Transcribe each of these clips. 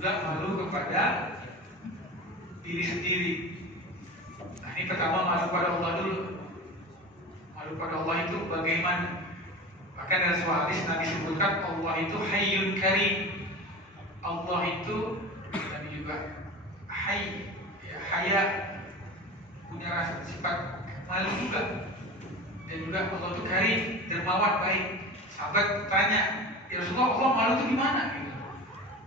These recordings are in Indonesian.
juga malu kepada diri sendiri. Nah, ini pertama malu pada Allah dulu. Malu pada Allah itu bagaimana? Bahkan dalam sebuah hadis Nabi sebutkan Allah itu Hayyun Karim. Allah itu Nabi juga Hayy, ya, haya, punya rasa sifat malu juga. Dan juga Allah itu Karim, dermawan, baik. Sahabat tanya, ya Rasulullah, Allah malu itu gimana? Gitu.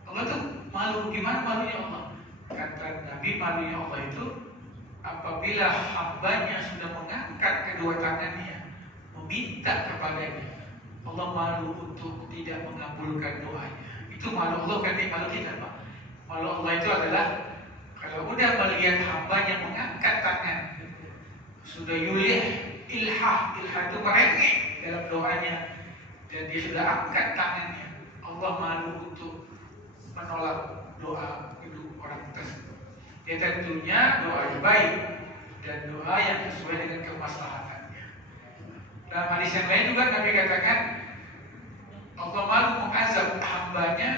Allah itu malu gimana malunya Allah? Kata Nabi, malunya Allah itu apabila hambanya sudah mengangkat kedua tangannya meminta kepadanya, Allah malu untuk tidak mengabulkan doanya. Itu malu Allah, kan malu kita, Pak. Malu Allah itu adalah kalau udah melihat hambanya mengangkat tangan, sudah ilhah itu merengek dalam doanya, dan dia sudah angkat tangannya, Allah malu untuk menolak doa itu orang tersebut. Ya tentunya doa yang baik dan doa yang sesuai dengan kemaslahatannya. Dalam hadis yang lain juga Nabi katakan Allah malu mengazab hambanya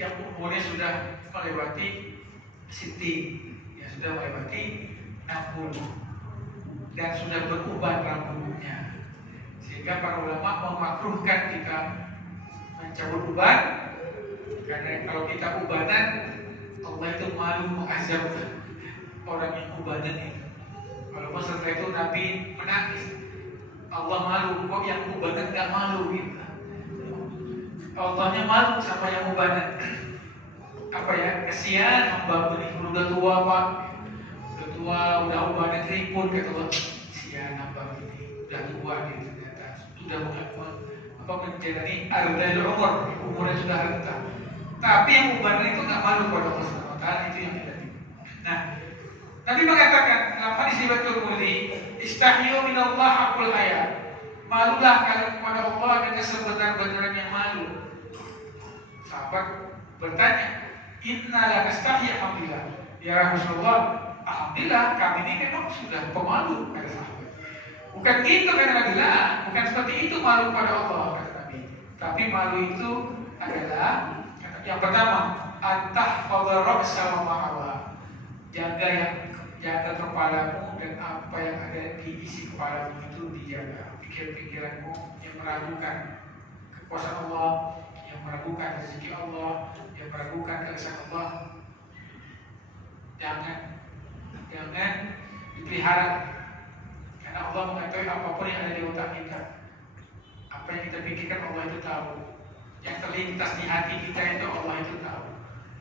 yang umurnya sudah melewati siti, yang sudah melewati 60 dan sudah beruban rambutnya, sehingga para ulama memakruhkan kita mencabut uban, karena kalau kita ubanan Allah itu malu mengazab orang yang ubanan itu. Kalau setelah itu Nabi menangis, Allah malu, kok yang ubanan gak malu gitu. Allahnya malu sama yang ubanan. Apa ya, kesian hamba ini udah tua Pak, udah tua, udah ubanan ribut, kata Allah, kesian hamba ini udah tua gitu, ternyata sudah menjalani ardal umurnya sudah renta. Tapi yang ubanan itu gak malu pada Allah SWT, itu yang tidak. Nah, Nabi mengatakan dalam hadis riwayat Tirmidzi, istahyu minallah haqqul haya. Malulah kalian kepada Allah dengan sebenar-benarnya malu. Sahabat bertanya, inna la nastahi alhamdulillah. Ya Rasulullah, alhamdulillah kami ini memang sudah pemalu, kata sahabat. Bukan gitu kata Nabi, bukan seperti itu malu kepada Allah, kata Nabi. Tapi malu itu adalah yang pertama, at-tahfadz ra'sa wa ma'awa. Jaga kepalamu dan apa yang ada di isi kepalamu itu dijaga. Pikiran-pikiranmu yang meragukan kekuasaan Allah, yang meragukan rezeki Allah, yang meragukan keesaan Allah, jangan dipelihara. Karena Allah mengetahui apapun yang ada di otak kita. Apa yang kita pikirkan Allah itu tahu. Yang terlintas di hati kita itu Allah itu tahu.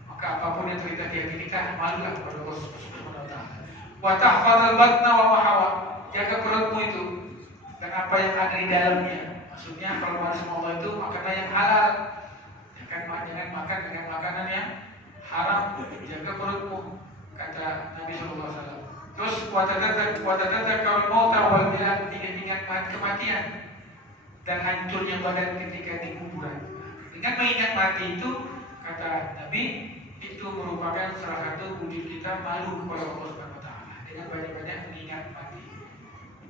Maka apapun yang terlintas di hati kita, malulah kepada Allah Subhanahu wa taala. Wa tahfadzal batna wa mahawa. Jaga perutmu itu dan apa yang ada di dalamnya. Maksudnya kalau makan sama Allah itu makanlah yang halal. Jangan makan dengan makanan yang haram. Jaga perutmu, kata Nabi sallallahu alaihi wasallam. Terus wa tadzakkarul mauta wal bilad, ingat kematian dan hancurnya badan ketika di kuburan. Dengan mengingat mati itu, kata Nabi, itu merupakan salah satu wujud kita malu kepada Allah Subhanahu wa taala dengan banyak-banyak mengingat mati.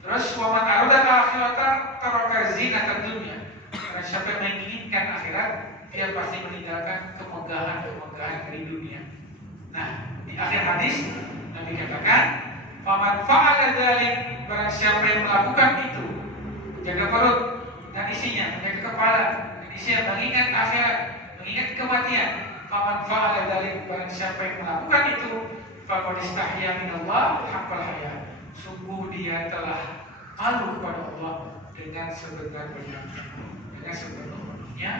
Terus wa man arada akhirata taraka zinatad dunya. Karena siapa yang menginginkan akhirat, dia pasti meninggalkan kemegahan dari dunia. Nah, di akhir hadis Nabi katakan, "Faman fa'ala dzalik", barang siapa yang melakukan itu, jaga perut dan isinya, jaga kepala dan isinya, mengingat akhirat, mengingat kematian. Faman fa'ala dzalik, barang siapa yang melakukan itu, faqad istahya minallah haqqal haya. Sungguh dia telah malu kepada Allah dengan sebenar-benarnya. Dengan sebenar-benarnya.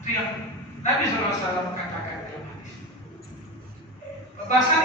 Itu yang Nabi SAW katakan dalam hadis. Bahasa